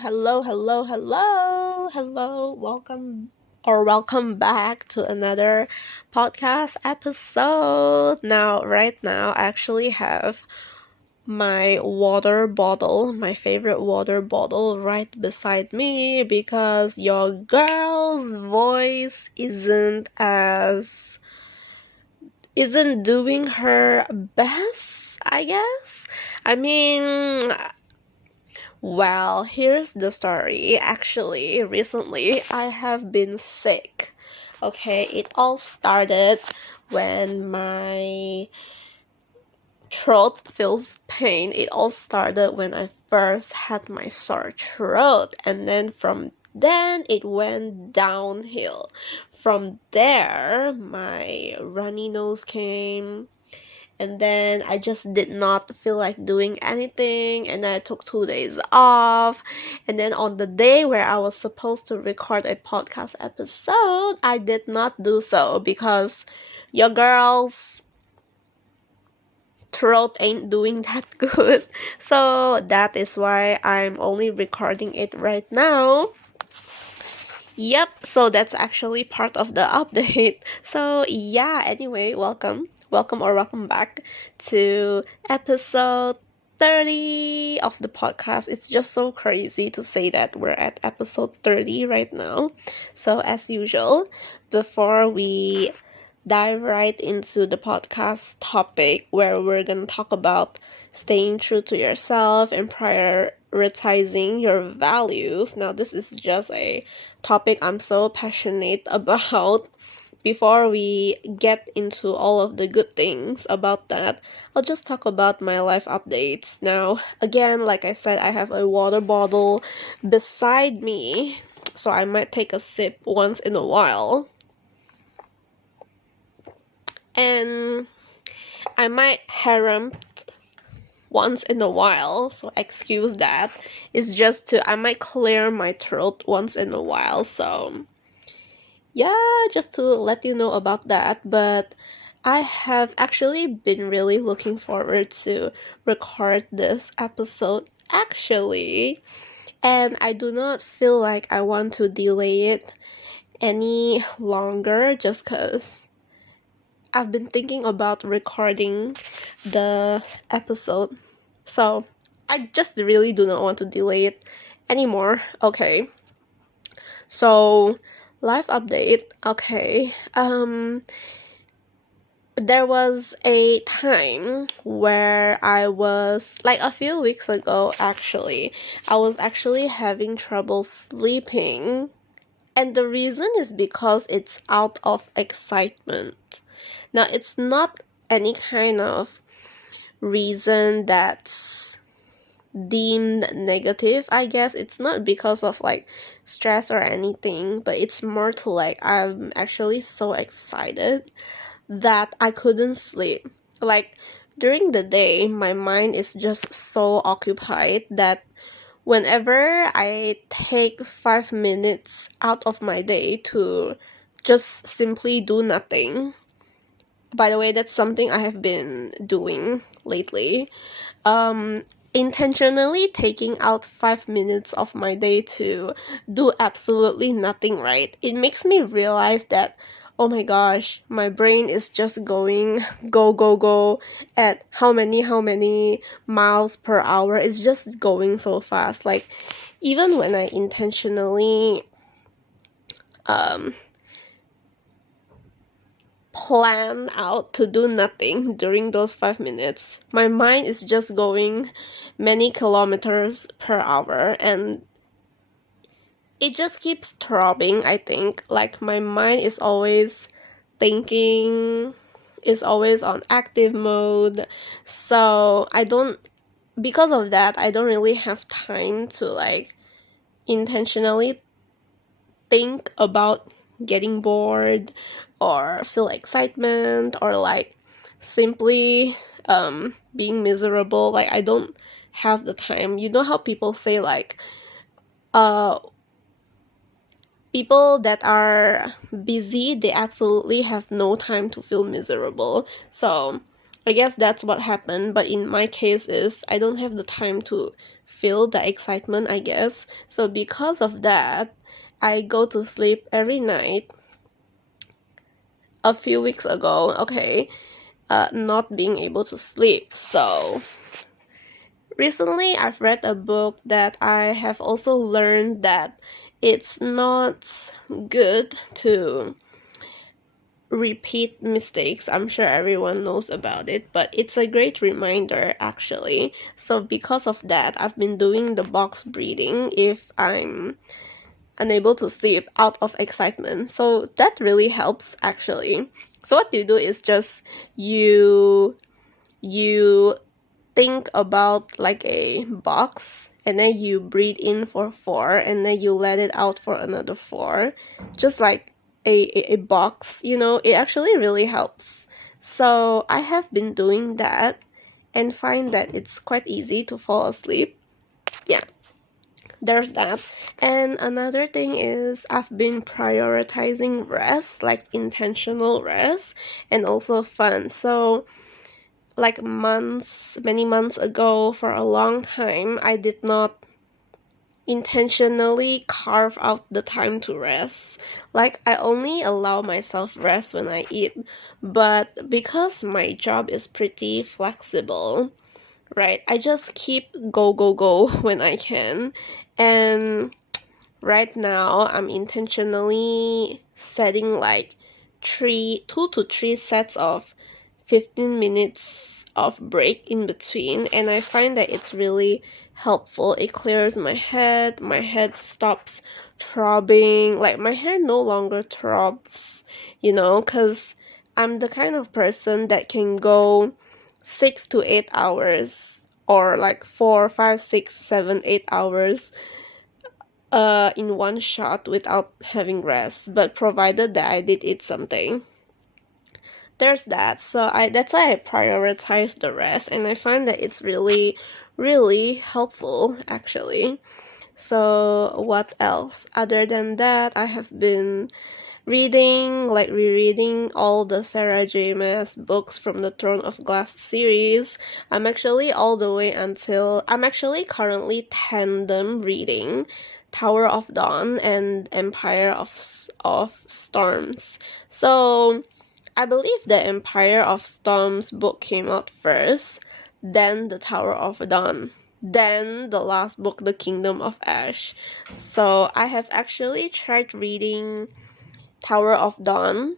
Hello. Welcome back to another podcast episode. Right now, I actually have my water bottle, my favorite water bottle, right beside me because your girl's voice isn't doing her best, I guess. I mean, well, here's the story. Actually, recently I have been sick. Okay, it all started when my throat feels pain. It all started when I first had my sore throat, and then it went downhill. From there, my runny nose came, and then I just did not feel like doing anything, and then I took 2 days off, and then on the day where I was supposed to record a podcast episode, I did not do so because your girl's throat ain't doing that good. So that is why I'm only recording it right now. Yep, so that's actually part of the update. So yeah, anyway, welcome back to episode 30 of the podcast. It's just so crazy to say that we're at episode 30 right now. So as usual, before we dive right into the podcast topic where we're going to talk about staying true to yourself and prioritizing your values. Now, this is just a topic I'm so passionate about. Before we get into all of the good things about that, I'll just talk about my life updates. Now, again, like I said, I have a water bottle beside me, so I might take a sip once in a while. And I might harem once in a while, so excuse that. It's just I might clear my throat once in a while, so yeah, just to let you know about that. But I have actually been really looking forward to record this episode, actually, and I do not feel like I want to delay it any longer just because I've been thinking about recording the episode, so I just really do not want to delay it anymore. Okay, so life update. Okay, there was a time where I was, like a few weeks ago actually, I was actually having trouble sleeping, and the reason is because it's out of excitement. Now, it's not any kind of reason that's deemed negative, I guess. It's not because of like stress or anything, but it's more to like I'm actually so excited that I couldn't sleep. Like during the day, my mind is just so occupied that whenever I take 5 minutes out of my day to just simply do nothing. By the way, that's something I have been doing lately. Intentionally taking out 5 minutes of my day to do absolutely nothing, right? It makes me realize that, oh my gosh, my brain is just going go at how many miles per hour. It's just going so fast. Like, even when I intentionally plan out to do nothing during those 5 minutes, my mind is just going many kilometers per hour, and it just keeps throbbing. I think like my mind is always thinking, is always on active mode, so because of that, I don't really have time to like intentionally think about getting bored or feel excitement or like simply being miserable. Like I don't have the time. You know how people say like people that are busy, they absolutely have no time to feel miserable. So I guess that's what happened, but in my case is I don't have the time to feel the excitement, I guess. So because of that, I go to sleep every night. A few weeks ago, okay, not being able to sleep. So recently, I've read a book that I have also learned that it's not good to repeat mistakes. I'm sure everyone knows about it, but it's a great reminder actually. So because of that, I've been doing the box breathing if I'm unable to sleep out of excitement. So that really helps actually. So what you do is just you think about like a box, and then you breathe in for 4 and then you let it out for another 4, just like a box, it actually really helps. So I have been doing that and find that it's quite easy to fall asleep. Yeah, there's that. And another thing is I've been prioritizing rest, like intentional rest, and also fun. So like many months ago, for a long time, I did not intentionally carve out the time to rest. Like, I only allow myself rest when I eat. But because my job is pretty flexible, right, I just keep go when I can. And right now, I'm intentionally setting like 2 to 3 sets of 15 minutes of break in between, and I find that it's really helpful. It clears my head stops throbbing, like my hair no longer throbs, because I'm the kind of person that can go 6 to 8 hours, or like 4, 5, 6, 7, 8 hours in one shot without having rest, but provided that I did eat something. There's that. So that's why I prioritize the rest, and I find that it's really, really helpful actually. So what else? Other than that, I have been rereading all the Sarah J. Maas books from the Throne of Glass series. I'm actually currently tandem reading Tower of Dawn and Empire of Storms. So I believe the Empire of Storms book came out first, then the Tower of Dawn, then the last book, The Kingdom of Ash. So I have actually tried reading Tower of Dawn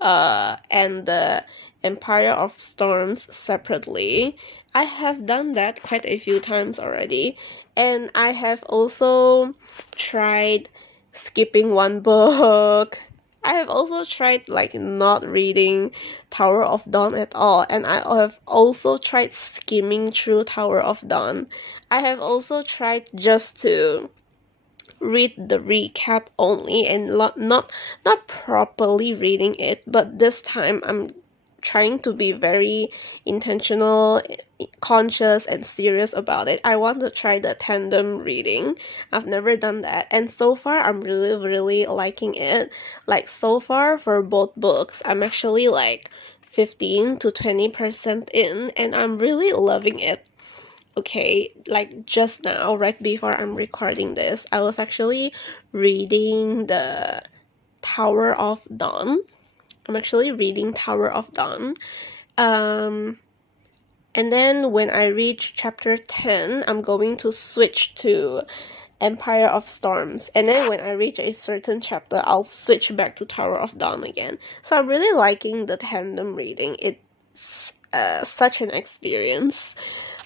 and the Empire of Storms separately. I have done that quite a few times already, and I have also tried skipping one book. I have also tried like not reading Tower of Dawn at all, and I have also tried skimming through Tower of Dawn. I have also tried just to read the recap only and not properly reading it, but this time I'm trying to be very intentional, conscious, and serious about it. I want to try the tandem reading. I've never done that, and so far I'm really, really liking it. Like, so far for both books, I'm actually like 15 to 20% in, and I'm really loving it. Okay, like just now, right before I'm recording this, I was actually reading the Tower of Dawn. I'm actually reading Tower of Dawn. And then when I reach chapter 10, I'm going to switch to Empire of Storms. And then when I reach a certain chapter, I'll switch back to Tower of Dawn again. So I'm really liking the tandem reading. It's such an experience.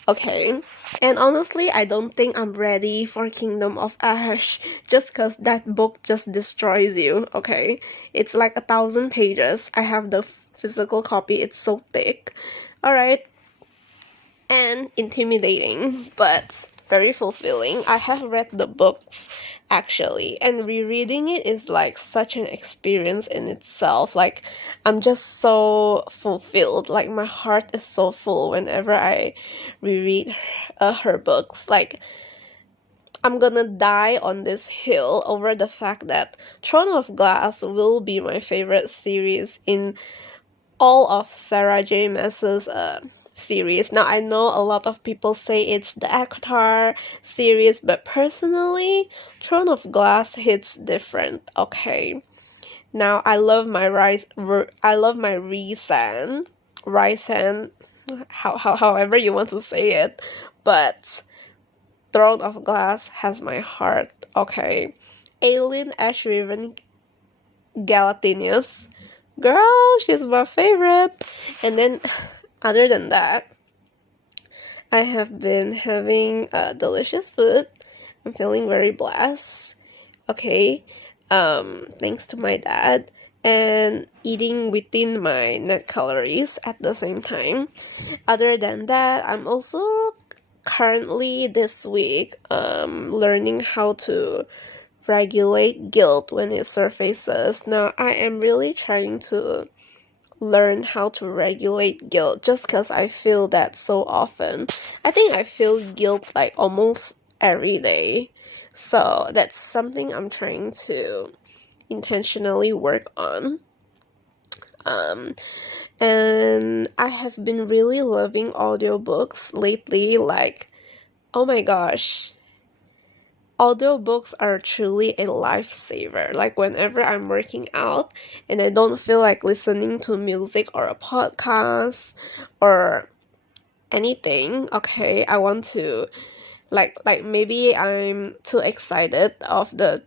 Okay, and honestly, I don't think I'm ready for Kingdom of Ash, just because that book just destroys you, okay? It's like 1,000 pages. I have the physical copy, it's so thick. Alright, and intimidating, but very fulfilling. I have read the books, actually, and rereading it is like such an experience in itself. Like, I'm just so fulfilled. Like, my heart is so full whenever I reread her books. Like, I'm gonna die on this hill over the fact that Throne of Glass will be my favorite series in all of Sarah J. Maas's series. Now, I know a lot of people say it's the Avatar series, but personally, Throne of Glass hits different. Okay. Now, I love my Raisan, however you want to say it, but Throne of Glass has my heart. Okay. Aileen Ashriven Galatinius. Girl, she's my favorite. And then, other than that, I have been having delicious food. I'm feeling very blessed. Okay. Thanks to my dad. And eating within my net calories at the same time. Other than that, I'm also currently this week learning how to regulate guilt when it surfaces. Now, I am really trying to learn how to regulate guilt just because I feel that so often. I think I feel guilt like almost every day. So that's something I'm trying to intentionally work on. And I have been really loving audiobooks lately. Like, oh my gosh, audiobooks are truly a lifesaver. Like whenever I'm working out and I don't feel like listening to music or a podcast or anything, okay, I want to like maybe I'm too excited of the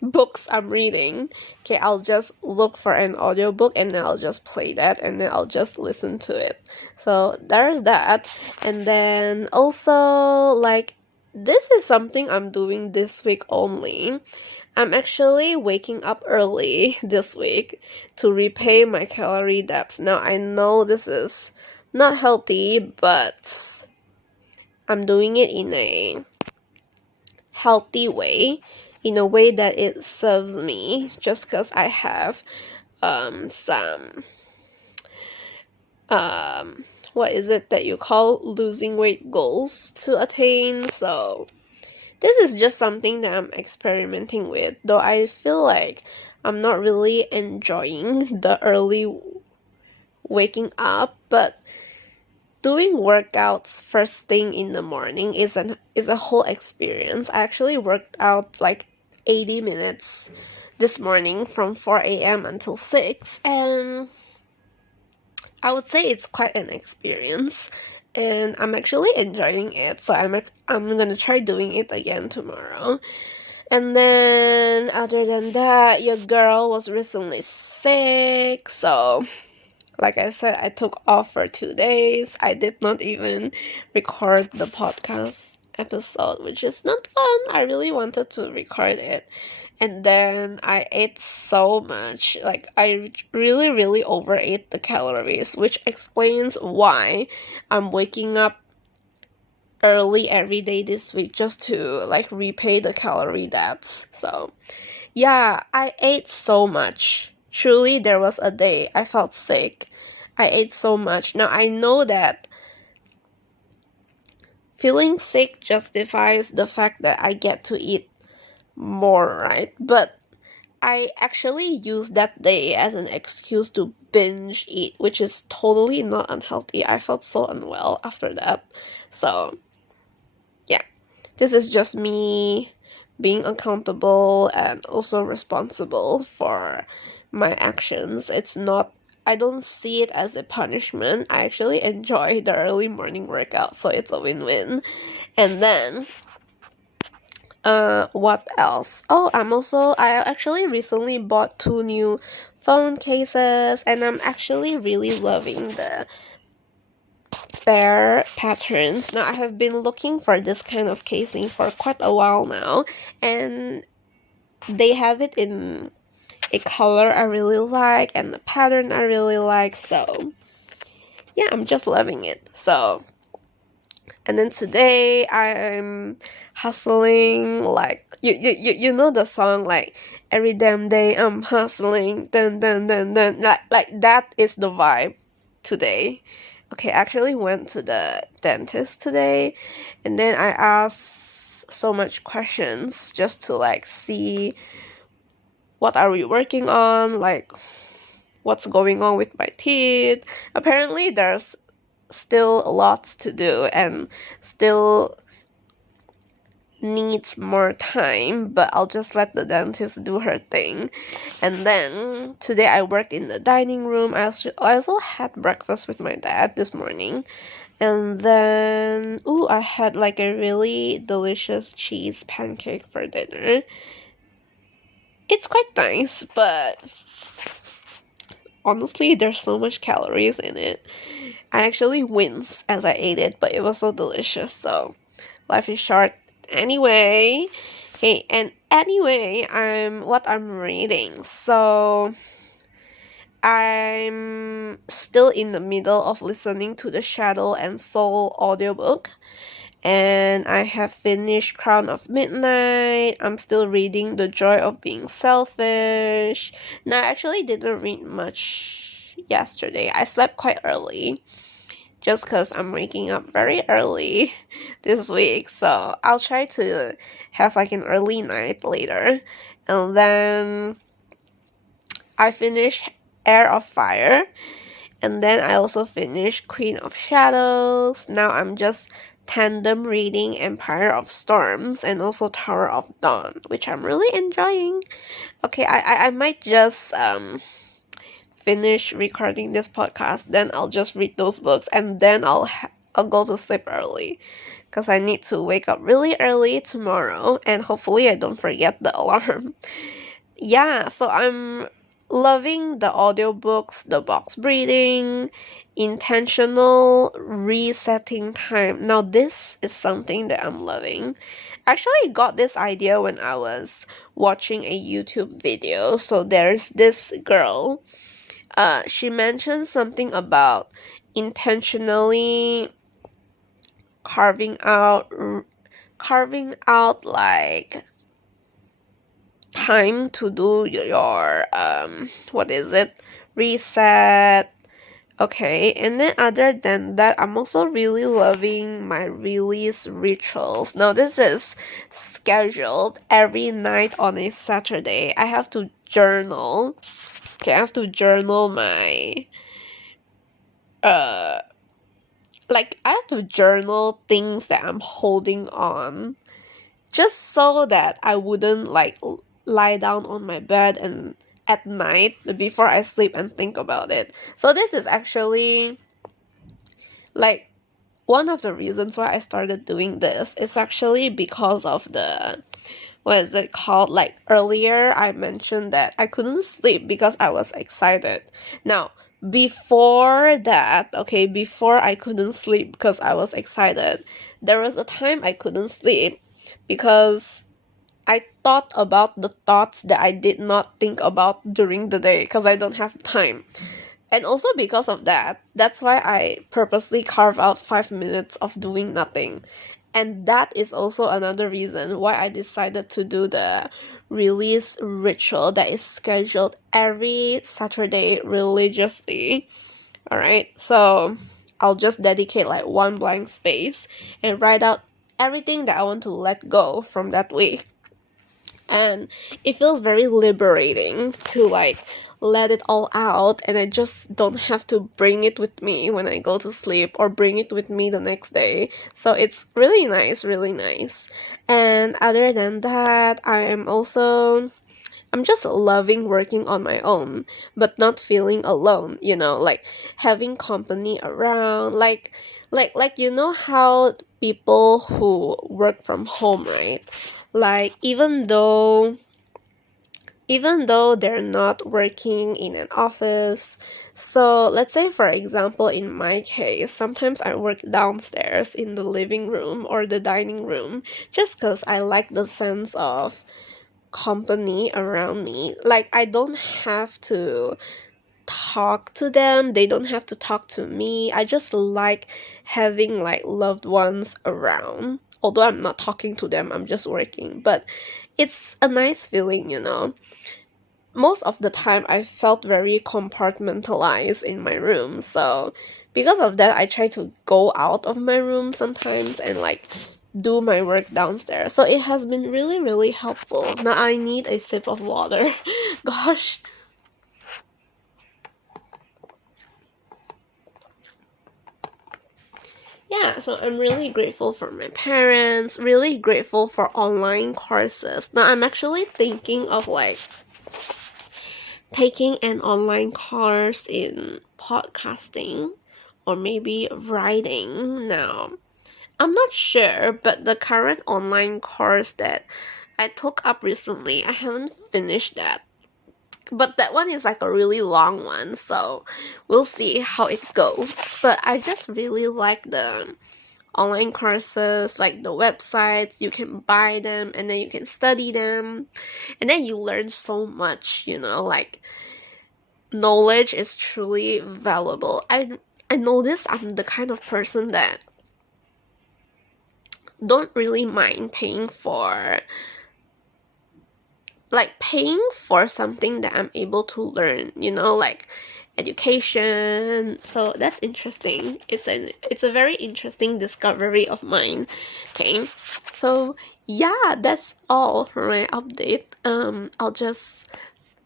books I'm reading. Okay, I'll just look for an audiobook and then I'll just play that and then I'll just listen to it. So there's that. And then also like this is something I'm doing this week only. I'm actually waking up early this week to repay my calorie debts. Now I know this is not healthy, but I'm doing it in a healthy way, in a way that it serves me, just because I have some what is it that you call losing weight goals to attain. So this is just something that I'm experimenting with, though I feel like I'm not really enjoying the early waking up, but doing workouts first thing in the morning is a whole experience. I actually worked out like 80 minutes this morning from 4 a.m. until 6, and I would say it's quite an experience, and I'm actually enjoying it. So I'm gonna try doing it again tomorrow. And then other than that, your girl was recently sick, so like I said, I took off for 2 days. I did not even record the podcast episode, which is not fun. I really wanted to record it. And then I ate so much. Like, I really, really overate the calories, which explains why I'm waking up early every day this week just to, like, repay the calorie debts. So, yeah, I ate so much. Truly, there was a day I felt sick. I ate so much. Now, I know that feeling sick justifies the fact that I get to eat more, right? But I actually used that day as an excuse to binge eat, which is totally not unhealthy. I felt so unwell after that. So, yeah, this is just me being accountable and also responsible for my actions. I don't see it as a punishment. I actually enjoy the early morning workout, so it's a win-win. And then, what else? Oh, I actually recently bought 2 new phone cases, and I'm actually really loving the bear patterns. Now, I have been looking for this kind of casing for quite a while now, and they have it in a color I really like and the pattern I really like. So yeah, I'm just loving it. So, and then today I'm hustling, like you know the song, like every damn day I'm hustling, dun dun dun dun, like that is the vibe today. Okay, I actually went to the dentist today, and then I asked so much questions just to like see what are we working on, like what's going on with my teeth. Apparently there's still lots to do and still needs more time, but I'll just let the dentist do her thing. And then today I worked in the dining room. I also had breakfast with my dad this morning. And then, I had like a really delicious cheese pancake for dinner. It's quite nice, but honestly, there's so much calories in it. I actually winced as I ate it, but it was so delicious, so life is short. Anyway, okay, and anyway, I'm reading. So I'm still in the middle of listening to the Shadow and Soul audiobook, and I have finished Crown of Midnight. I'm still reading The Joy of Being Selfish. Now, I actually didn't read much yesterday. I slept quite early just because I'm waking up very early this week. So I'll try to have like an early night later. And then I finished Air of Fire. And then I also finished Queen of Shadows. Now I'm just tandem reading Empire of Storms and also Tower of Dawn, which I'm really enjoying. Okay, I might just finish recording this podcast, then I'll just read those books, and then I'll go to sleep early because I need to wake up really early tomorrow, and hopefully I don't forget the alarm. Yeah, so I'm loving the audiobooks, the box breathing, intentional resetting time. Now this is something that I'm loving. Actually, I got this idea when I was watching a YouTube video. So there's this girl, she mentioned something about intentionally carving out like time to do your what is it, reset. Okay, and then other than that, I'm also really loving my release rituals. Now this is scheduled every night on a Saturday. I have to journal. Okay, I have to journal my like I have to journal things that I'm holding on, just so that I wouldn't like lie down on my bed and at night before I sleep and think about it. So this is actually like one of the reasons why I started doing this is actually because of the, what is it called? Like earlier I mentioned that I couldn't sleep because I was excited. Now, before that, okay, before I couldn't sleep because I was excited, there was a time I couldn't sleep because I thought about the thoughts that I did not think about during the day because I don't have time. And also because of that, that's why I purposely carve out 5 minutes of doing nothing. And that is also another reason why I decided to do the release ritual that is scheduled every Saturday religiously. Alright, so I'll just dedicate like one blank space and write out everything that I want to let go from that week. And it feels very liberating to like let it all out, and I just don't have to bring it with me when I go to sleep or bring it with me the next day. So it's really nice, really nice. And other than that, I'm just loving working on my own, but not feeling alone, like having company around, like you know how people who work from home, right? Like even though they're not working in an office. So let's say, for example, in my case, sometimes I work downstairs in the living room or the dining room just because I like the sense of company around me. Like, I don't have to talk to them, they don't have to talk to me. I just like having like loved ones around. Although I'm not talking to them, I'm just working. But it's a nice feeling. Most of the time I felt very compartmentalized in my room. So because of that, I try to go out of my room sometimes and like do my work downstairs. So it has been really, really helpful. Now I need a sip of water. Gosh. yeah, so I'm really grateful for my parents, really grateful for online courses. Now I'm actually thinking of like taking an online course in podcasting or maybe writing now. I'm not sure, but the current online course that I took up recently, I haven't finished that. But that one is like a really long one, so we'll see how it goes. But I just really like the online courses, like the websites. You can buy them and then you can study them, and then you learn so much, like knowledge is truly valuable. I notice I'm the kind of person that don't really mind paying for something that I'm able to learn, like education. So that's interesting. It's a very interesting discovery of mine. Okay. So yeah, that's all for my update. I'll just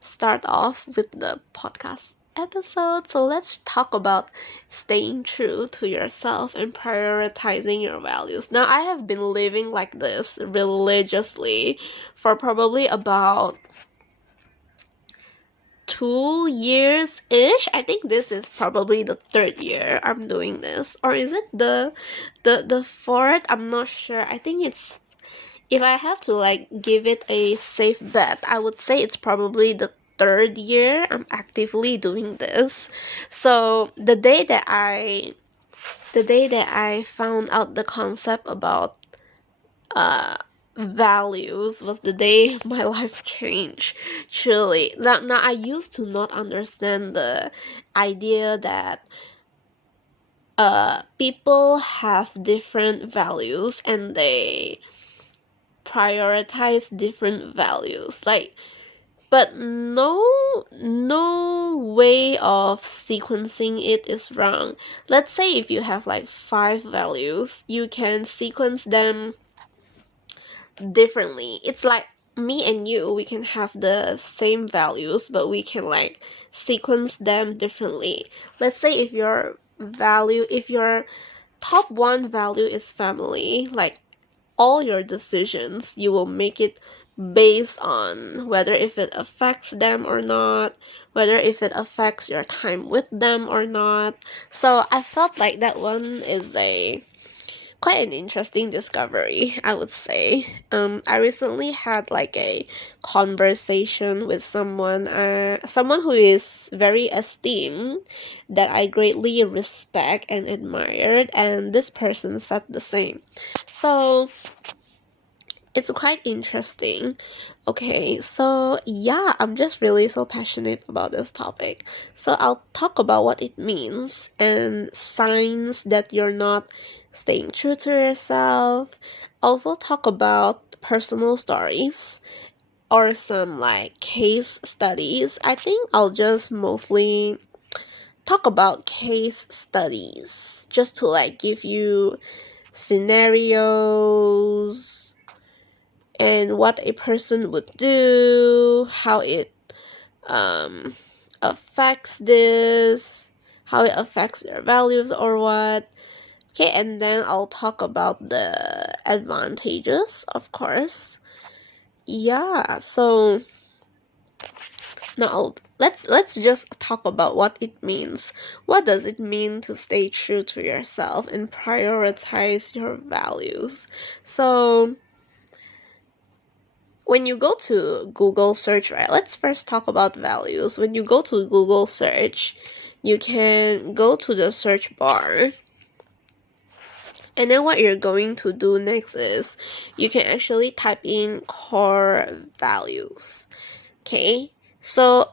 start off with the podcast episode. So let's talk about staying true to yourself and prioritizing your values. Now, I have been living like this religiously for probably about 2 years-ish. I think this is probably the third year I'm doing this. Or is it the fourth? I'm not sure. I think it's, if I have to like give it a safe bet, I would say it's probably the third year I'm actively doing this. So the day that I found out the concept about values was the day my life changed. Truly. Now I used to not understand the idea that people have different values and they prioritize different values. But no way of sequencing it is wrong. Let's say if you have like 5 values, you can sequence them differently. It's like me and you, we can have the same values, but we can like sequence them differently. Let's say if your top 1 value is family, like all your decisions, you will make it based on whether if it affects them or not, whether if it affects your time with them or not. So I felt like that one is quite an interesting discovery, I would say. I recently had like a conversation with someone who is very esteemed, that I greatly respect and admired, and this person said the same. So it's quite interesting. Okay, so yeah, I'm just really so passionate about this topic. So I'll talk about what it means and signs that you're not staying true to yourself. Also talk about personal stories or some like case studies. I think I'll just mostly talk about case studies just to like give you scenarios and what a person would do, how it affects how it affects their values or what. Okay, and then I'll talk about the advantages, of course. Yeah, so now let's just talk about what it means. What does it mean to stay true to yourself and prioritize your values? So when you go to Google search, right? Let's first talk about values. When you go to Google search, you can go to the search bar. And then what you're going to do next is you can actually type in core values. Okay? So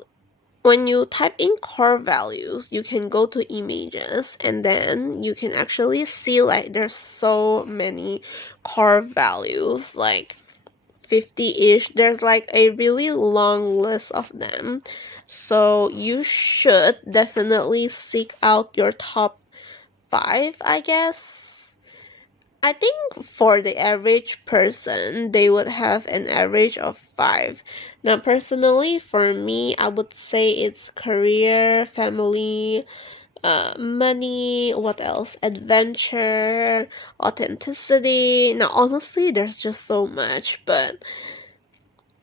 when you type in core values, you can go to images and then you can actually see like there's so many core values, like 50-ish. There's like a really long list of them. So you should definitely seek out your top 5, I guess. I think for the average person, they would have an average of 5. Now, personally, for me, I would say it's career, family, money, what else? Adventure, authenticity. Now, honestly, there's just so much, but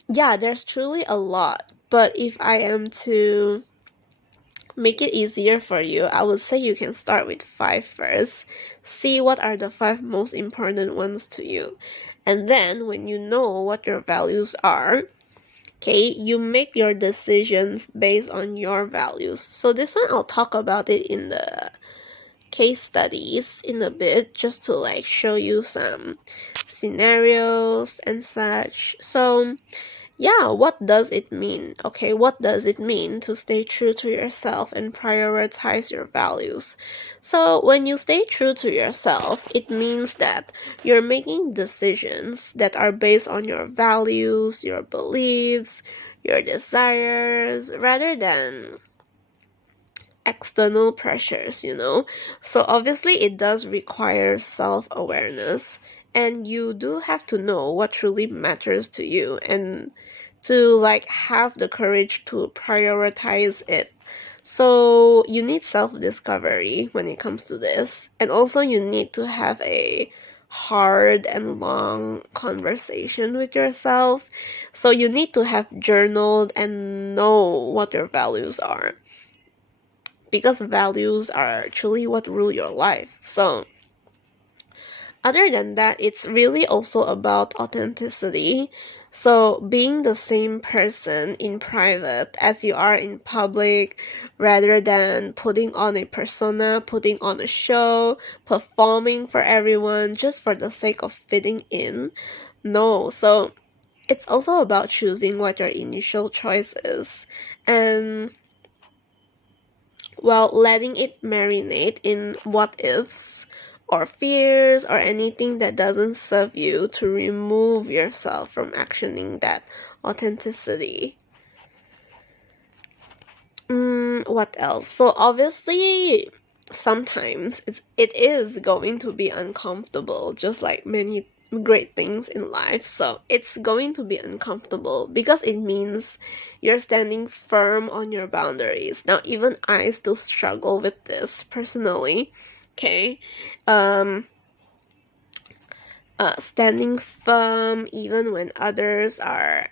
yeah, there's truly a lot. But if I am to make it easier for you, I would say you can start with 5 first. See what are the 5 most important ones to you. And then, when you know what your values are, okay, you make your decisions based on your values. So this one, I'll talk about it in the case studies in a bit, just to like show you some scenarios and such. So yeah, what does it mean? Okay, what does it mean to stay true to yourself and prioritize your values? So when you stay true to yourself, it means that you're making decisions that are based on your values, your beliefs, your desires, rather than external pressures, you know? So obviously it does require self-awareness, and you do have to know what truly matters to you and to like have the courage to prioritize it. So you need self-discovery when it comes to this, and also you need to have a hard and long conversation with yourself. So you need to have journaled and know what your values are, because values are truly what rule your life. So other than that, it's really also about authenticity. So being the same person in private as you are in public, rather than putting on a persona, putting on a show, performing for everyone just for the sake of fitting in. No, so it's also about choosing what your initial choice is, and while letting it marinate in what ifs or fears or anything that doesn't serve you, to remove yourself from actioning that authenticity. What else? So obviously, sometimes it is going to be uncomfortable, just like many great things in life. So it's going to be uncomfortable because it means you're standing firm on your boundaries. Now, even I still struggle with this personally. Okay. Standing firm even when others are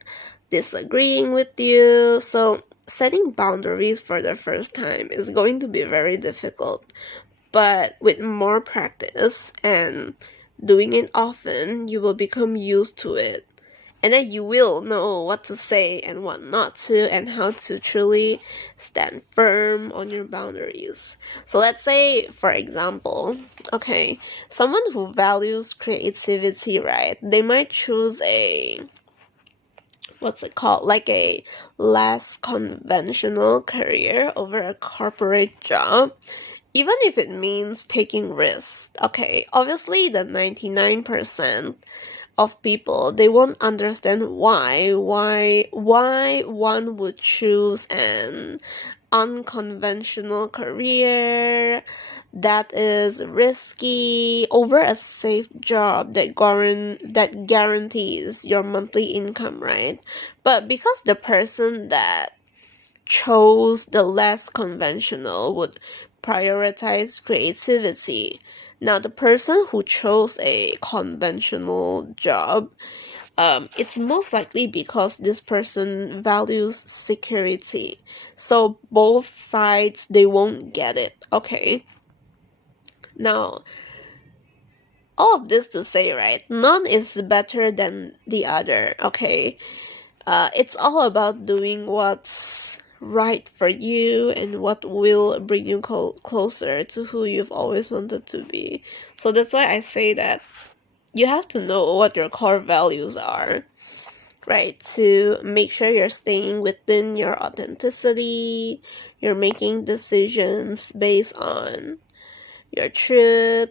disagreeing with you. So setting boundaries for the first time is going to be very difficult, but with more practice and doing it often, you will become used to it. And then you will know what to say and what not to, and how to truly stand firm on your boundaries. So let's say, for example, okay, someone who values creativity, right? They might choose a, what's it called? Like a less conventional career over a corporate job, even if it means taking risks. Okay, obviously the 99% of people, they won't understand why one would choose an unconventional career that is risky over a safe job that guarantees your monthly income, right? But because the person that chose the less conventional would prioritize creativity. Now, the person who chose a conventional job, it's most likely because this person values security. So both sides, they won't get it. Okay. Now, all of this to say, right? None is better than the other. Okay. It's all about doing what's right for you and what will bring you closer to who you've always wanted to be. So that's why I say that you have to know what your core values are, right? To make sure you're staying within your authenticity, you're making decisions based on your truth.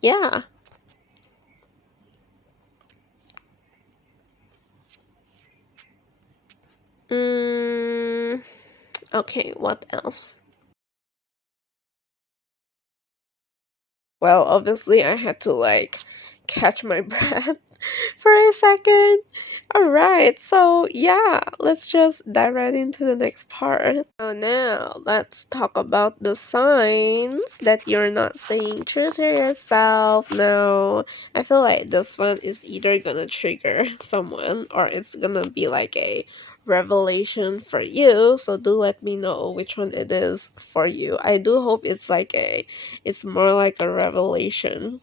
Yeah. Okay, what else? Well, obviously I had to like catch my breath for a second. Alright, so yeah, let's just dive right into the next part. So now, let's talk about the signs that you're not staying true to yourself. Now, I feel like this one is either gonna trigger someone or it's gonna be like a revelation for you. So do let me know which one it is for you. I do hope it's more like a revelation,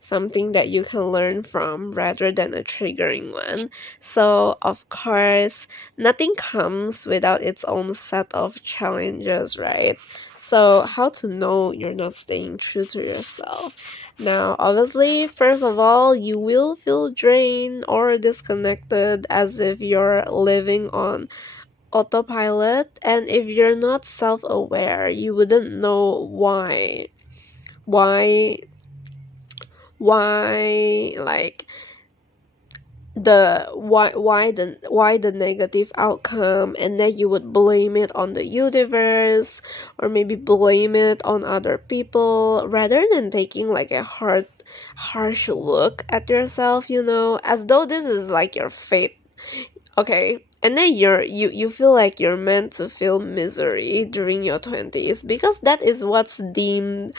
something that you can learn from rather than a triggering one. So, of course, nothing comes without its own set of challenges, right? So, how to know you're not staying true to yourself? Now, obviously, first of all, you will feel drained or disconnected as if you're living on autopilot, and if you're not self-aware, you wouldn't know why like why the negative outcome, and then you would blame it on the universe or maybe blame it on other people rather than taking like a harsh look at yourself, as though this is like your fate. Okay, and then you feel like you're meant to feel misery during your 20s because that is what's deemed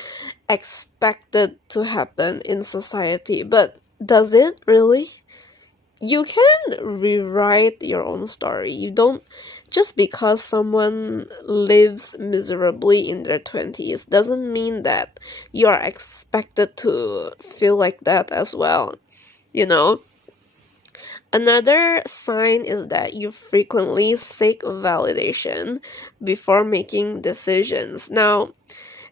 expected to happen in society. But does it really? You can rewrite your own story. You don't, just because someone lives miserably in their 20s doesn't mean that you are expected to feel like that as well, you know? Another sign is that you frequently seek validation before making decisions. Now,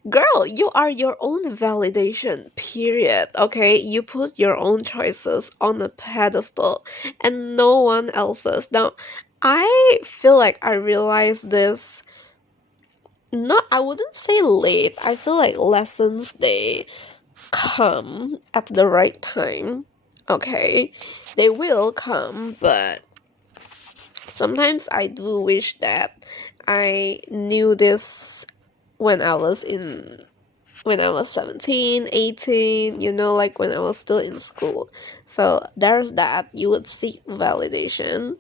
girl, you are your own validation, period. Okay? You put your own choices on a pedestal and no one else's. Now, I feel like I realized this, not, I wouldn't say late. I feel like lessons, they come at the right time. Okay? They will come, but sometimes I do wish that I knew this when I was 17, 18, like when I was still in school. So there's that. You would seek validation.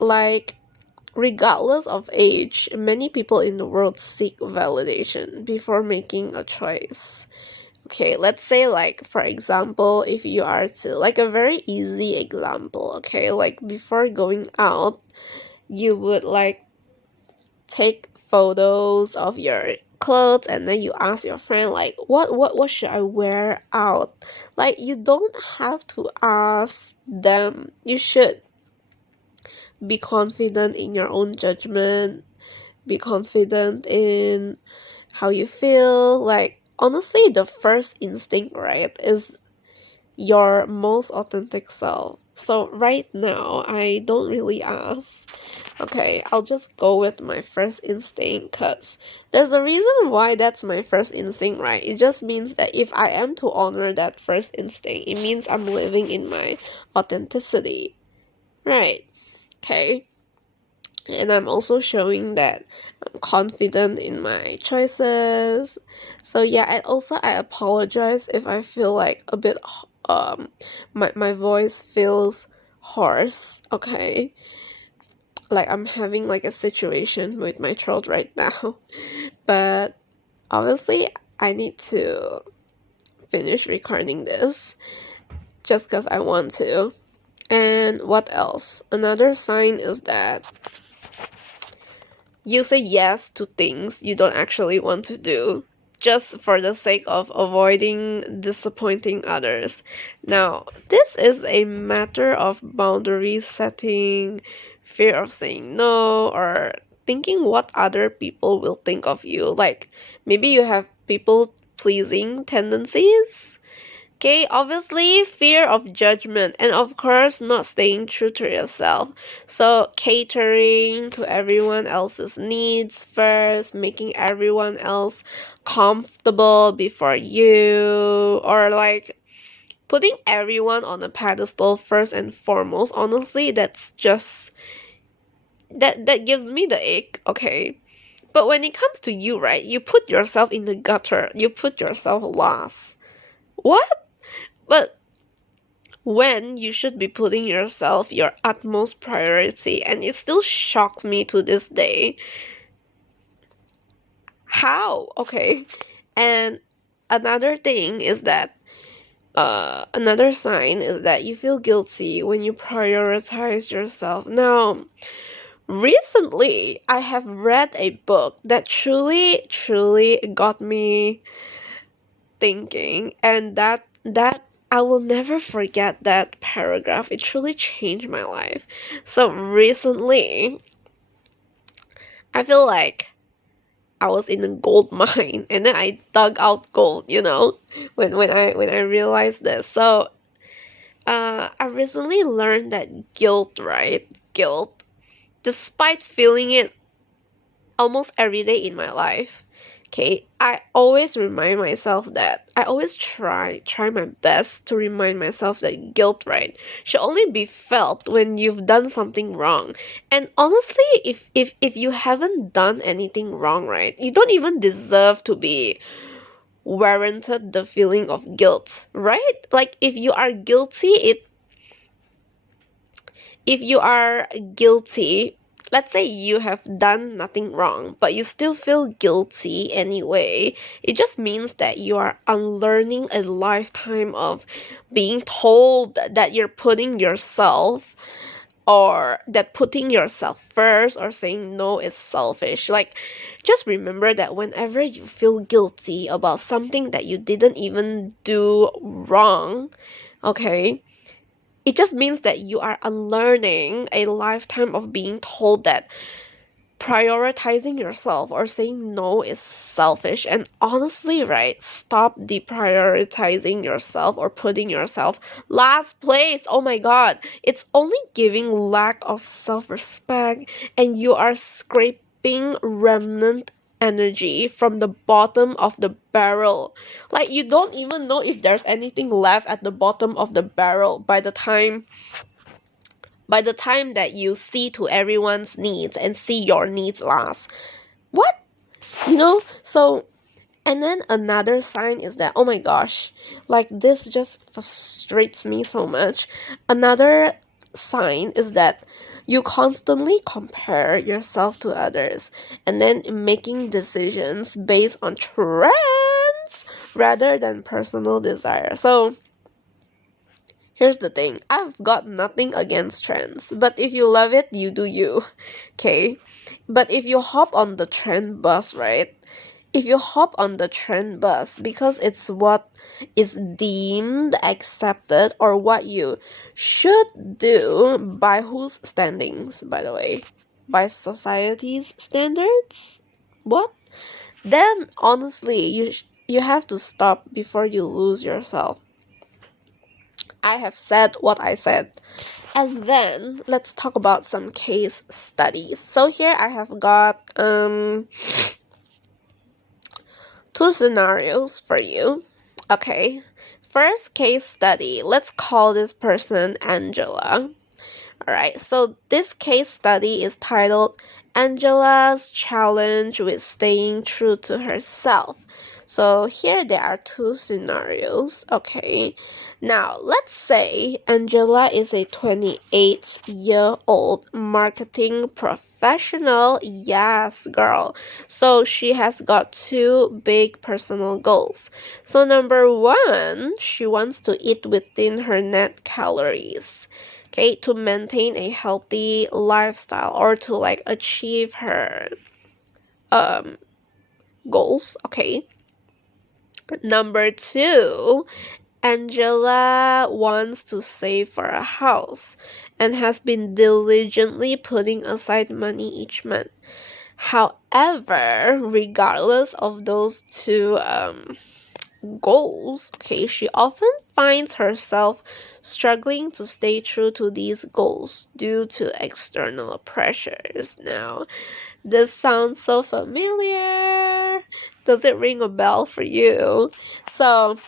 Like, regardless of age, many people in the world seek validation before making a choice. Okay, let's say, like, for example, if you are to, like, a very easy example, okay, like, before going out, you would, like, take photos of your clothes and then you ask your friend, like, what should I wear out? Like, you don't have to ask them. You should be confident in your own judgment, be confident in how you feel. Like, honestly, the first instinct, right, is your most authentic self. So right now, I don't really ask. Okay, I'll just go with my first instinct because there's a reason why that's my first instinct, right? It just means that if I am to honor that first instinct, it means I'm living in my authenticity, right? Okay. And I'm also showing that I'm confident in my choices. So yeah, and also I apologize if I feel like a bit my voice feels hoarse, okay? Like I'm having like a situation with my throat right now. But obviously I need to finish recording this just because I want to. And what else? Another sign is that you say yes to things you don't actually want to do just for the sake of avoiding disappointing others. Now, this is a matter of boundary setting, fear of saying no, or thinking what other people will think of you. Like, maybe you have people pleasing tendencies. Okay, obviously, fear of judgment, and of course, not staying true to yourself. So, catering to everyone else's needs first, making everyone else comfortable before you, or like putting everyone on a pedestal first and foremost. Honestly, that's just that gives me the ick, okay? But when it comes to you, right, you put yourself in the gutter, you put yourself last. What? But when you should be putting yourself your utmost priority. And it still shocks me to this day. How? Okay. And another thing is that another sign is that you feel guilty when you prioritize yourself. Now, recently, I have read a book that truly got me thinking, and that I will never forget that paragraph. It truly changed my life. So recently, I feel like I was in a gold mine, and then I dug out gold, when I realized this. So I recently learned that guilt, right? Guilt, despite feeling it almost every day in my life, okay, I always remind myself that I always try my best to remind myself that guilt, right, should only be felt when you've done something wrong. And honestly, if you haven't done anything wrong, right, you don't even deserve to be warranted the feeling of guilt, right? Like if you are guilty, let's say you have done nothing wrong, but you still feel guilty anyway, it just means that you are unlearning a lifetime of being told that you're putting yourself, or that putting yourself first or saying no is selfish. Like, just remember that whenever you feel guilty about something that you didn't even do wrong, okay, it just means that you are unlearning a lifetime of being told that prioritizing yourself or saying no is selfish. And honestly, right, stop deprioritizing yourself or putting yourself last place. Oh my god, it's only giving lack of self-respect, and you are scraping remnant energy from the bottom of the barrel. Like, you don't even know if there's anything left at the bottom of the barrel by the time that you see to everyone's needs and see your needs last. What? So, and then another sign is that, oh my gosh, like, this just frustrates me so much. Another sign is that you constantly compare yourself to others, and then making decisions based on trends rather than personal desire. So, here's the thing. I've got nothing against trends, but if you love it, you do you. Okay? But if you hop on the trend bus, right? If you hop on the trend bus because it's what is deemed accepted, or what you should do by whose standings, by the way? By society's standards? What? Then honestly, you have to stop before you lose yourself. I have said what I said. And then let's talk about some case studies. So here I have got two scenarios for you. Okay. First case study, let's call this person Angela. Alright, so this case study is titled Angela's Challenge with Staying True to Herself. So here there are two scenarios, okay? Now, let's say Angela is a 28-year-old marketing professional. Yes, girl. So she has got two big personal goals. So number one, she wants to eat within her net calories. Okay, to maintain a healthy lifestyle, or to like achieve her goals. Okay. Number two, Angela wants to save for a house and has been diligently putting aside money each month. However, regardless of those two goals, okay, she often finds herself struggling to stay true to these goals due to external pressures. Now, this sounds so familiar. Does it ring a bell for you? So,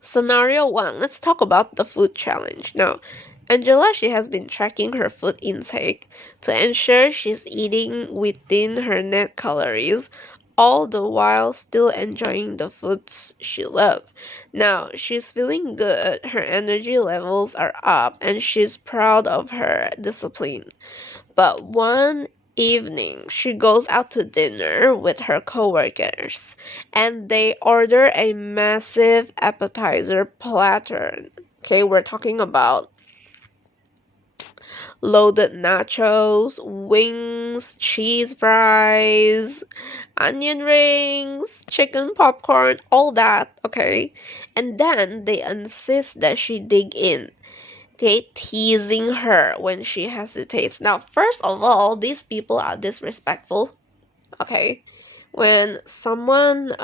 scenario one, let's talk about the food challenge. Now, Angela, she has been tracking her food intake to ensure she's eating within her net calories, all the while still enjoying the foods she loved. Now, she's feeling good, her energy levels are up, and she's proud of her discipline. But one evening, she goes out to dinner with her coworkers, and they order a massive appetizer platter. Okay, we're talking about loaded nachos, wings, cheese fries, onion rings, chicken popcorn, all that, okay? And then they insist that she dig in. Okay, teasing her when she hesitates. Now, first of all, these people are disrespectful, okay? When someone,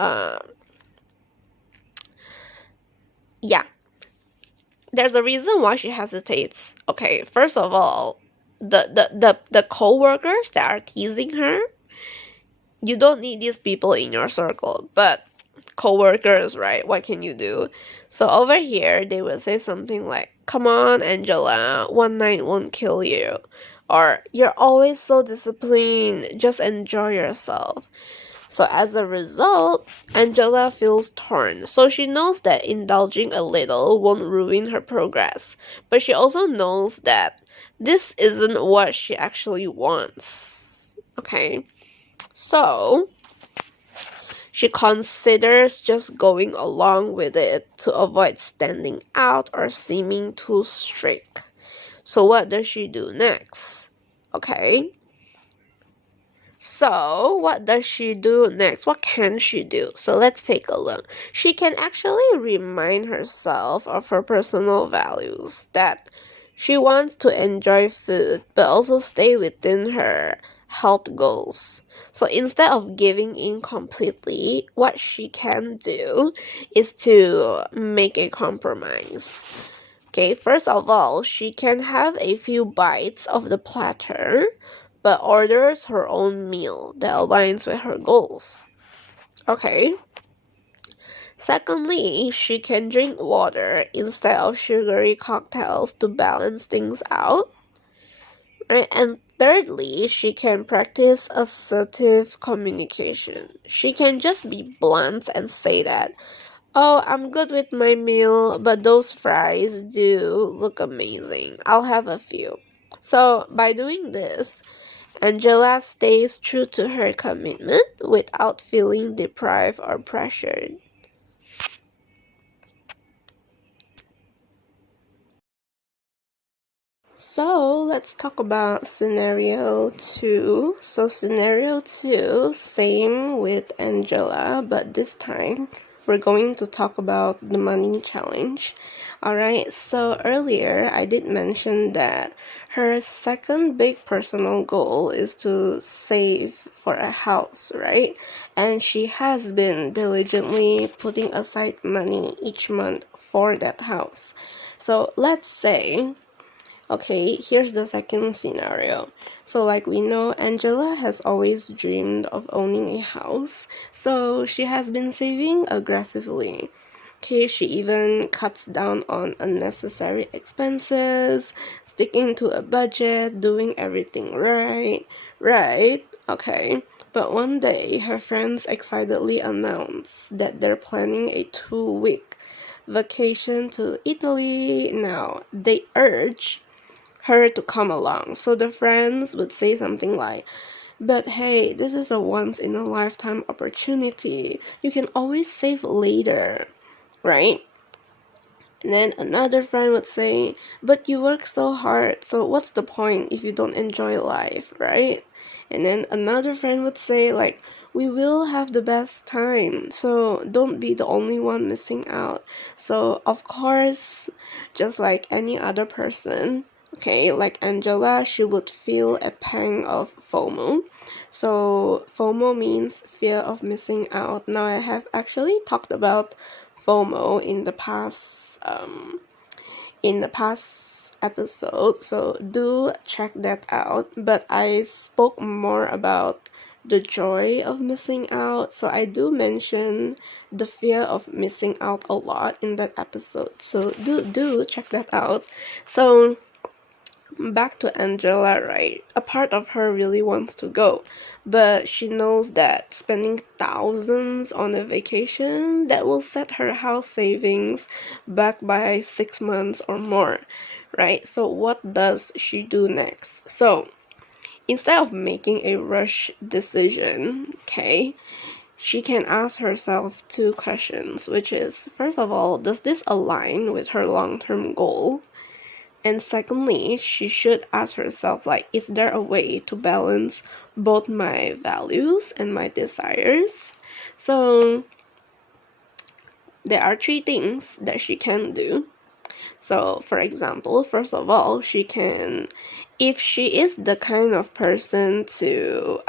yeah, there's a reason why she hesitates. Okay, first of all, the co-workers that are teasing her, you don't need these people in your circle, but co-workers, right? What can you do? So over here, they would say something like, "Come on, Angela, one night won't kill you." Or, "You're always so disciplined, just enjoy yourself." So as a result, Angela feels torn. So she knows that indulging a little won't ruin her progress. But she also knows that this isn't what she actually wants. Okay? So she considers just going along with it to avoid standing out or seeming too strict. So what does she do next? Okay. So, what does she do next? What can she do? So, let's take a look. She can actually remind herself of her personal values, that she wants to enjoy food but also stay within her health goals. So, instead of giving in completely, what she can do is to make a compromise. Okay, first of all, she can have a few bites of the platter, but orders her own meal that aligns with her goals. Okay. Secondly, she can drink water instead of sugary cocktails to balance things out. Right? And thirdly, she can practice assertive communication. She can just be blunt and say that, "Oh, I'm good with my meal, but those fries do look amazing. I'll have a few." So, by doing this, Angela stays true to her commitment without feeling deprived or pressured. So let's talk about scenario 2. So scenario 2, same with Angela, but this time we're going to talk about the money challenge. Alright, so earlier I did mention that her second big personal goal is to save for a house, right? And she has been diligently putting aside money each month for that house. So let's say, okay, here's the second scenario. So like we know, Angela has always dreamed of owning a house, so she has been saving aggressively. Okay, she even cuts down on unnecessary expenses, sticking to a budget, doing everything right. Right? Okay. But one day, her friends excitedly announce that they're planning a 2-week vacation to Italy. Now, they urge her to come along. So the friends would say something like, "But hey, this is a once in a lifetime opportunity. You can always save later." Right? And then another friend would say, "But you work so hard, so what's the point if you don't enjoy life, right?" And then another friend would say, like, "We will have the best time, so don't be the only one missing out." So, of course, just like any other person, okay, like Angela, she would feel a pang of FOMO. So, FOMO means fear of missing out. Now, I have actually talked about FOMO in the past episode, so do check that out. But I spoke more about the joy of missing out, so I do mention the fear of missing out a lot in that episode, so do check that out. So back to Angela, right? A part of her really wants to go, but she knows that spending thousands on a vacation that will set her house savings back by 6 months or more, right? So what does she do next? So instead of making a rush decision, okay, she can ask herself two questions, which is, first of all, does this align with her long-term goal? And secondly, she should ask herself, like, is there a way to balance both my values and my desires? So there are three things that she can do. So, for example, first of all, she can, if she is the kind of person to,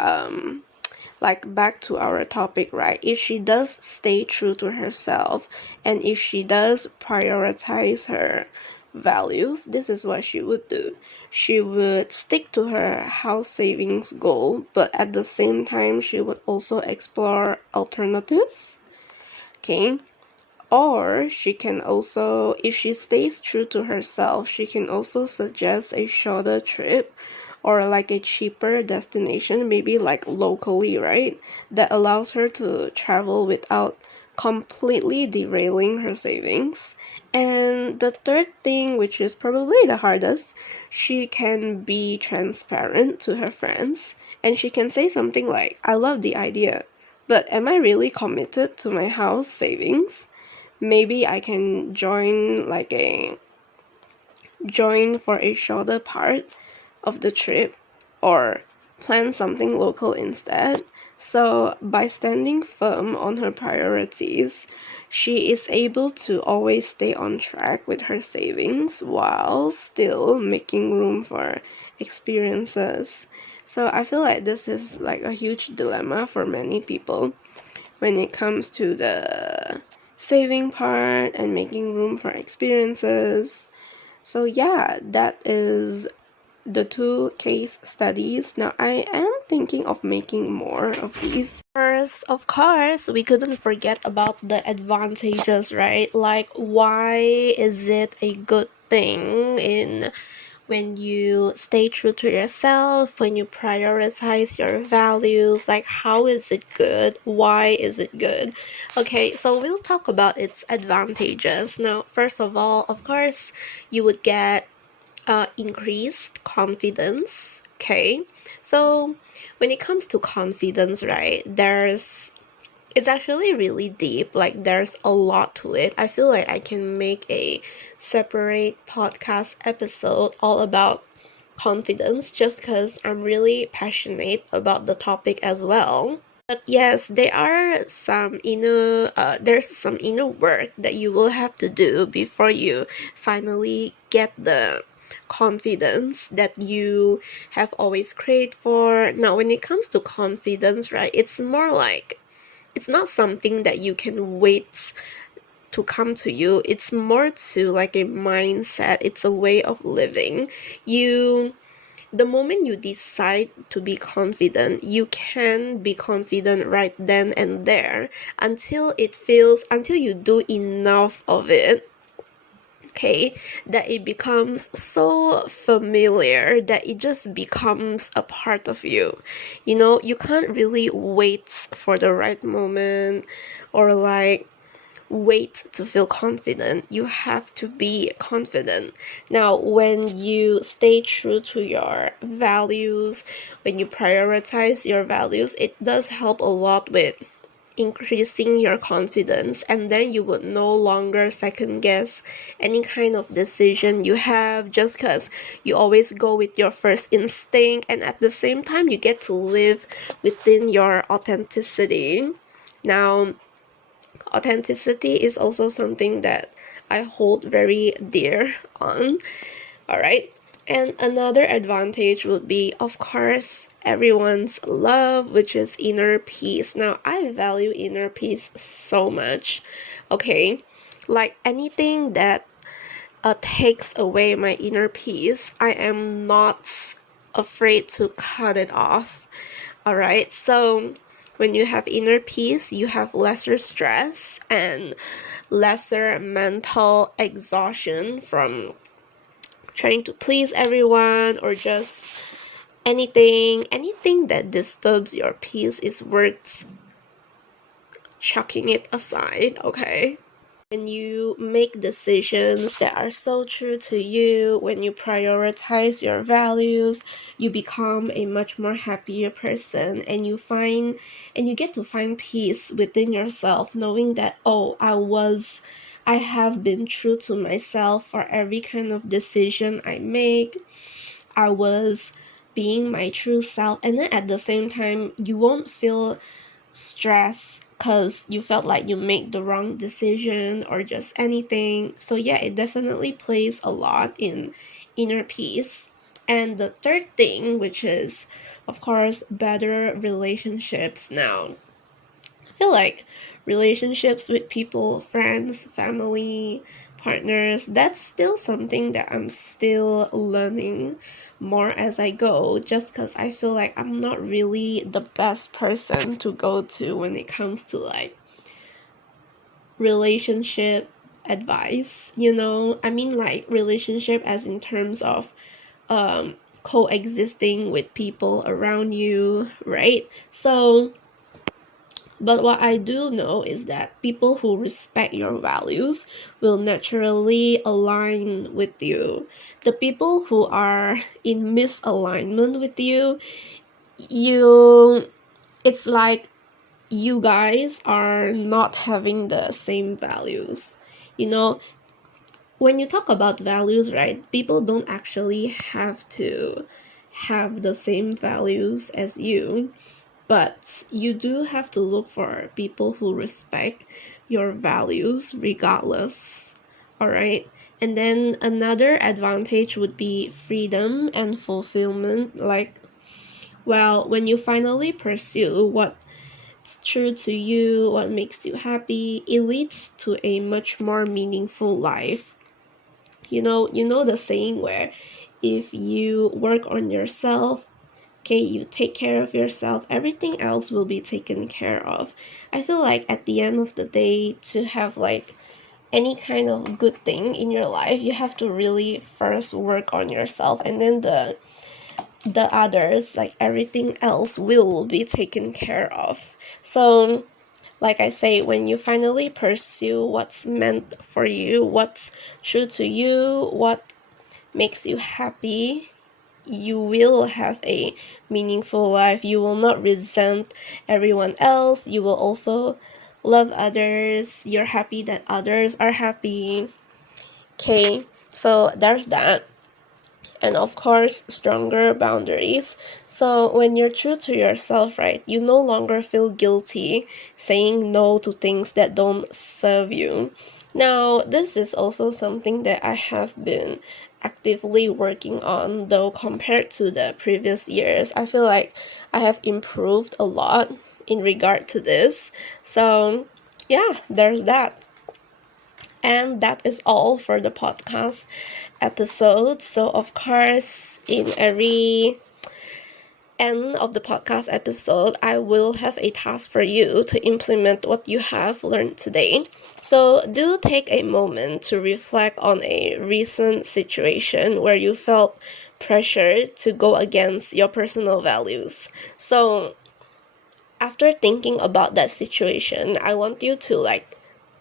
like back to our topic, right? If she does stay true to herself and if she does prioritize her values, this is what she would do. She would stick to her house savings goal, but at the same time, she would also explore alternatives. Okay. Or she can also, if she stays true to herself, she can also suggest a shorter trip or like a cheaper destination, maybe like locally, right? That allows her to travel without completely derailing her savings. And the third thing, which is probably the hardest, she can be transparent to her friends and she can say something like, I love the idea, but am I really committed to my house savings? Maybe I can join for a shorter part of the trip or plan something local instead. So by standing firm on her priorities, she is able to always stay on track with her savings while still making room for experiences. So I feel like this is like a huge dilemma for many people when it comes to the saving part and making room for experiences. So yeah, that is the two case studies. Now I am thinking of making more of these. First, of course, we couldn't forget about the advantages, right? Like, why is it a good thing in when you stay true to yourself, when you prioritize your values, like how is it good? Why is it good? Okay, so we'll talk about its advantages. Now, first of all, of course, you would get increased confidence. Okay, so when it comes to confidence, right, it's actually really deep. Like, there's a lot to it. I feel like I can make a separate podcast episode all about confidence just because I'm really passionate about the topic as well. But yes, there's some inner work that you will have to do before you finally get the confidence that you have always craved for. Now, when it comes to confidence, right, it's more like it's not something that you can wait to come to you. It's more to like a mindset. It's a way of living. The moment you decide to be confident, you can be confident right then and there until you do enough of it, okay, that it becomes so familiar that it just becomes a part of you. You can't really wait for the right moment or like wait to feel confident. You have to be confident. Now, when you stay true to your values, when you prioritize your values, it does help a lot with increasing your confidence, and then you would no longer second guess any kind of decision you have just because you always go with your first instinct, and at the same time you get to live within your authenticity. Now, authenticity is also something that I hold very dear on. All right. And another advantage would be, of course, everyone's love, which is inner peace. Now, I value inner peace so much. Okay. Like anything that takes away my inner peace, I am not afraid to cut it off. All right. So, when you have inner peace, you have lesser stress and lesser mental exhaustion from trying to please everyone, or just anything that disturbs your peace is worth chucking it aside, okay? When you make decisions that are so true to you, when you prioritize your values, you become a much more happier person, and you get to find peace within yourself, knowing that, oh, I have been true to myself for every kind of decision I make. I was being my true self, and then at the same time, you won't feel stress because you felt like you made the wrong decision or just anything. So yeah, it definitely plays a lot in inner peace. And the third thing, which is of course better relationships. Now I feel like relationships with people, friends, family, partners, that's still something that I'm still learning more as I go, just because I feel like I'm not really the best person to go to when it comes to like relationship advice, you know? I mean, like relationship as in terms of coexisting with people around you, right? So but what I do know is that people who respect your values will naturally align with you. The people who are in misalignment with you, it's like you guys are not having the same values. You know, when you talk about values, right, people don't actually have to have the same values as you. But you do have to look for people who respect your values regardless. All right. And then another advantage would be freedom and fulfillment. Like, well, when you finally pursue what's true to you, what makes you happy, it leads to a much more meaningful life. You know the saying where if you work on yourself, okay, you take care of yourself, everything else will be taken care of. I feel like at the end of the day, to have like any kind of good thing in your life, you have to really first work on yourself, and then the others, like everything else, will be taken care of. So like I say, when you finally pursue what's meant for you, what's true to you, what makes you happy, you will have a meaningful life. You will not resent everyone else. You will also love others. You're happy that others are happy. Okay, so there's that. And of course, stronger boundaries. So when you're true to yourself, right, you no longer feel guilty saying no to things that don't serve you. Now, this is also something that I have been actively working on, though compared to the previous years, I feel like I have improved a lot in regard to this. So yeah, there's that. And that is all for the podcast episode. So of course, in every end of the podcast episode, I will have a task for you to implement what you have learned today. So do take a moment to reflect on a recent situation where you felt pressured to go against your personal values. So after thinking about that situation, I want you to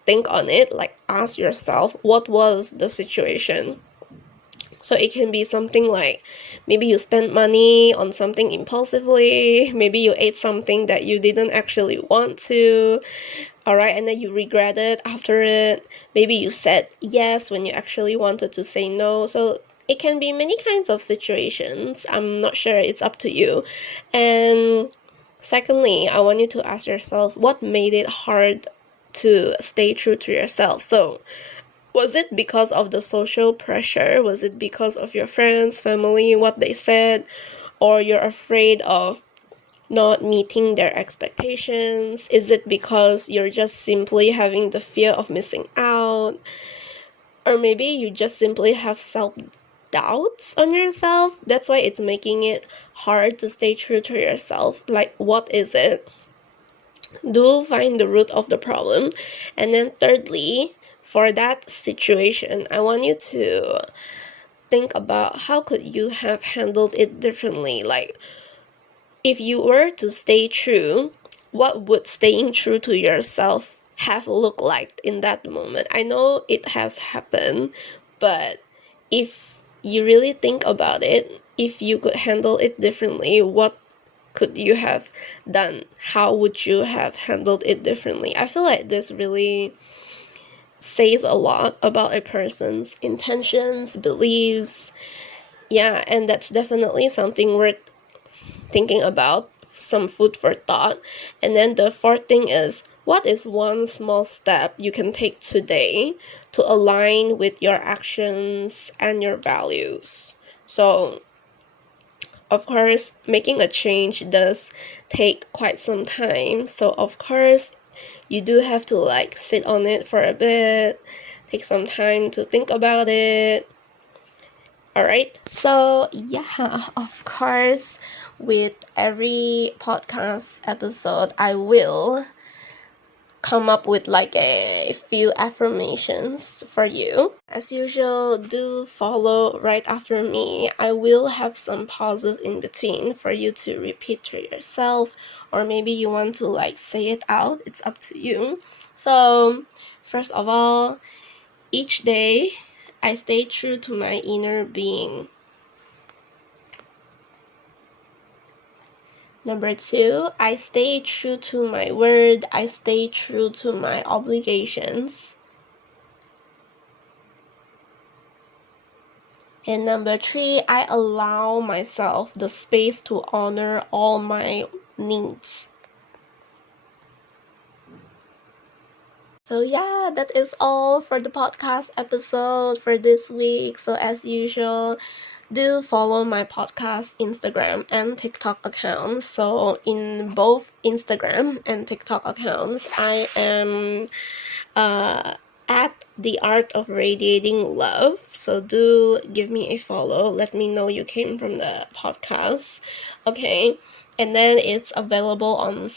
think on it, ask yourself, what was the situation? So it can be something like, maybe you spent money on something impulsively, maybe you ate something that you didn't actually want to, alright, and then you regret it after it. Maybe you said yes when you actually wanted to say no. So it can be many kinds of situations. I'm not sure, it's up to you. And secondly, I want you to ask yourself, what made it hard to stay true to yourself? So was it because of the social pressure? Was it because of your friends, family, what they said? Or you're afraid of not meeting their expectations? Is it because you're just simply having the fear of missing out? Or maybe you just simply have self-doubts on yourself? That's why it's making it hard to stay true to yourself. What is it? Do find the root of the problem. And then thirdly, for that situation, I want you to think about how could you have handled it differently. Like, if you were to stay true, what would staying true to yourself have looked like in that moment? I know it has happened, but if you really think about it, if you could handle it differently, what could you have done? How would you have handled it differently? I feel like this really says a lot about a person's intentions, beliefs. Yeah, and that's definitely something worth thinking about, some food for thought. And then the fourth thing is, what is one small step you can take today to align with your actions and your values? So, of course, making a change does take quite some time. So, of course, you do have to like sit on it for a bit, take some time to think about it. Alright, so yeah, of course, with every podcast episode, I will come up with like a few affirmations for you. As usual, do follow right after me. I will have some pauses in between for you to repeat to yourself, or maybe you want to like say it out. It's up to you. So, first of all, each day I stay true to my inner being. Number 2, I stay true to my word. I stay true to my obligations. And number 3, I allow myself the space to honor all my needs. So yeah, that is all for the podcast episode for this week. So as usual, do follow my podcast Instagram and TikTok accounts. So in both Instagram and TikTok accounts, I am at the Art of Radiating Love. So do give me a follow. Let me know you came from the podcast. Okay. And then it's available on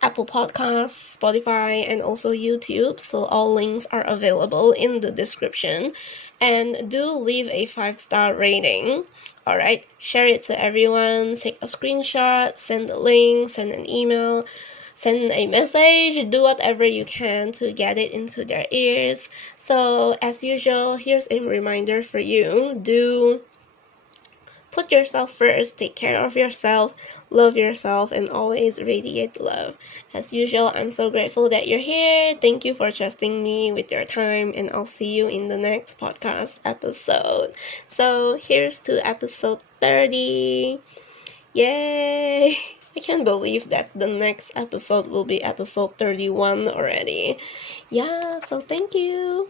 Apple Podcasts, Spotify, and also YouTube. So all links are available in the description. And do leave a 5-star rating. Alright, share it to everyone, take a screenshot, send a link, send an email, send a message, do whatever you can to get it into their ears. So as usual, here's a reminder for you. Do put yourself first, take care of yourself, love yourself, and always radiate love. As usual, I'm so grateful that you're here. Thank you for trusting me with your time, and I'll see you in the next podcast episode. So here's to episode 30. Yay! I can't believe that the next episode will be episode 31 already. Yeah, so thank you.